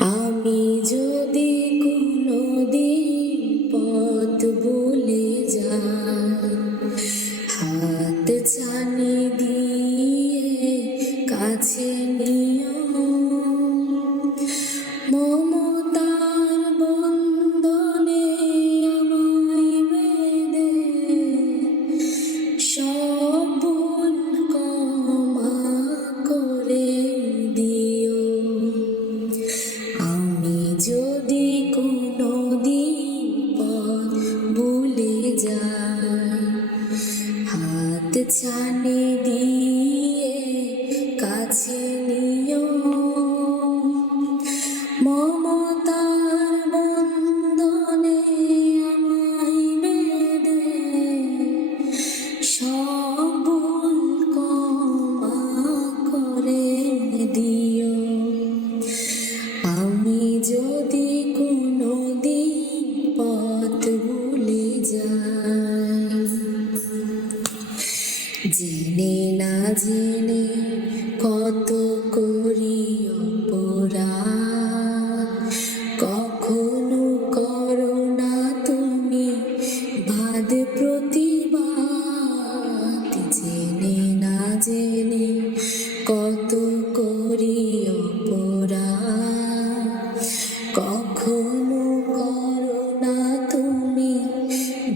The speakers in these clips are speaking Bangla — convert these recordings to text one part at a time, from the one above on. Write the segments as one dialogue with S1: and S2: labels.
S1: Amém. চানে দিয়ে কাছে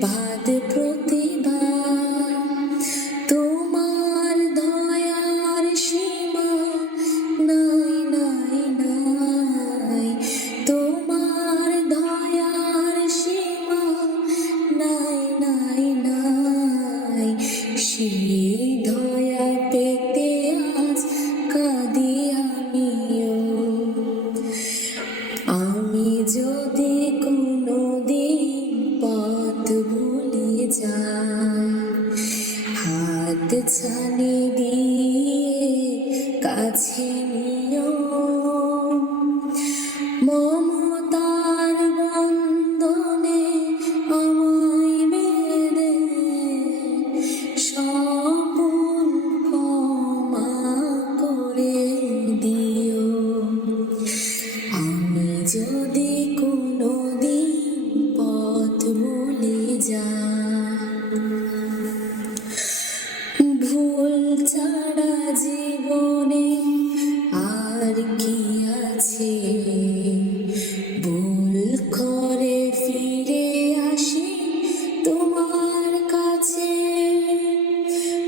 S1: Bye.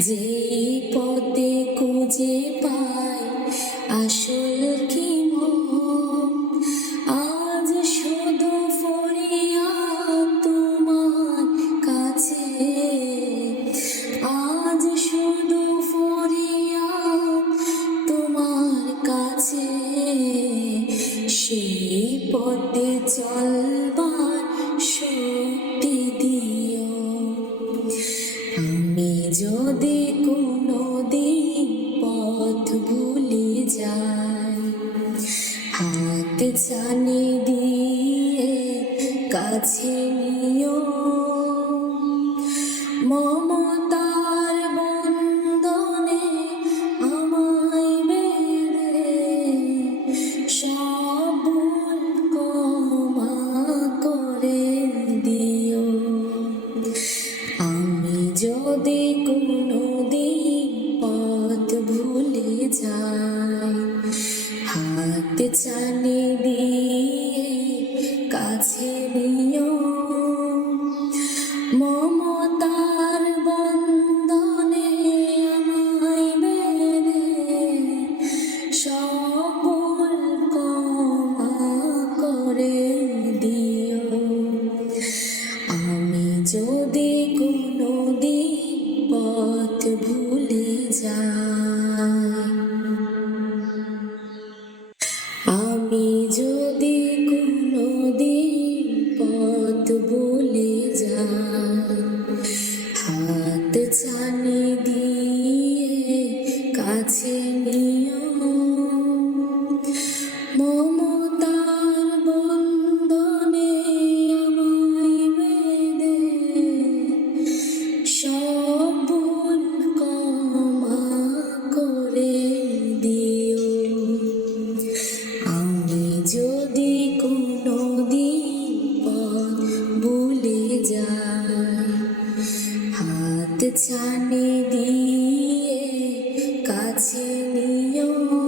S1: যেই পদে খুঁজে পাই, আসল কি আজ শুধু ফরিয়া তোমার কাছে। আজ শুধু ফরিয়া তোমার কাছে। সেই পথে চল কাছে নিও। মমতার বন্ধনে আমায় বেড়ে সবুল কমা করে দিও। আমি যদি কোনো আমি হাত ছানি দিয়ে কাছে নিয়ম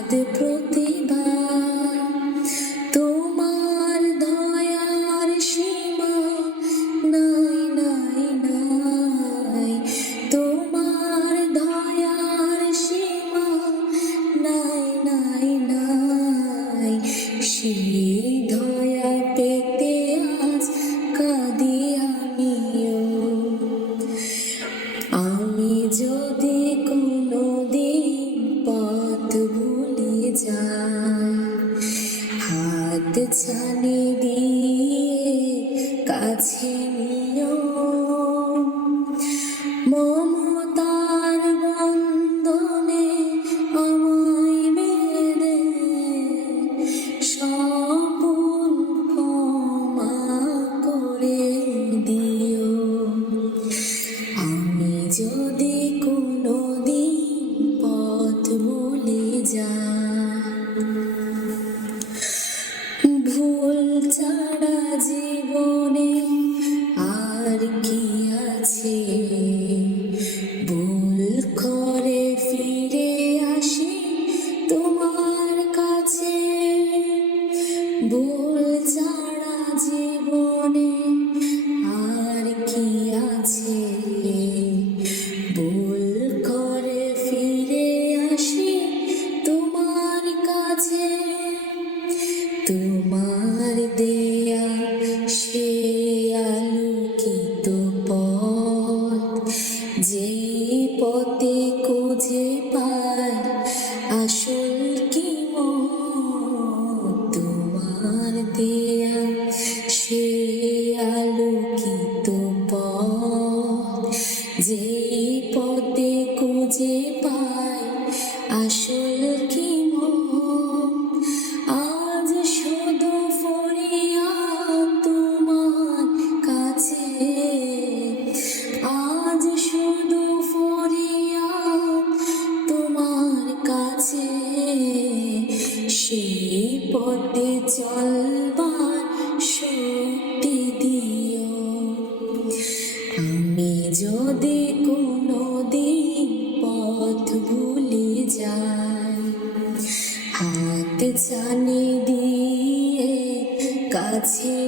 S1: চাঁদ প্রতিভা Бо যে পদে খুঁজে পাই, আসল কি আজ শুধু ফরিয়া তোমার কাছে। আজ শুধু ফরিয়া তোমার কাছে। সেই পদে চল কাছে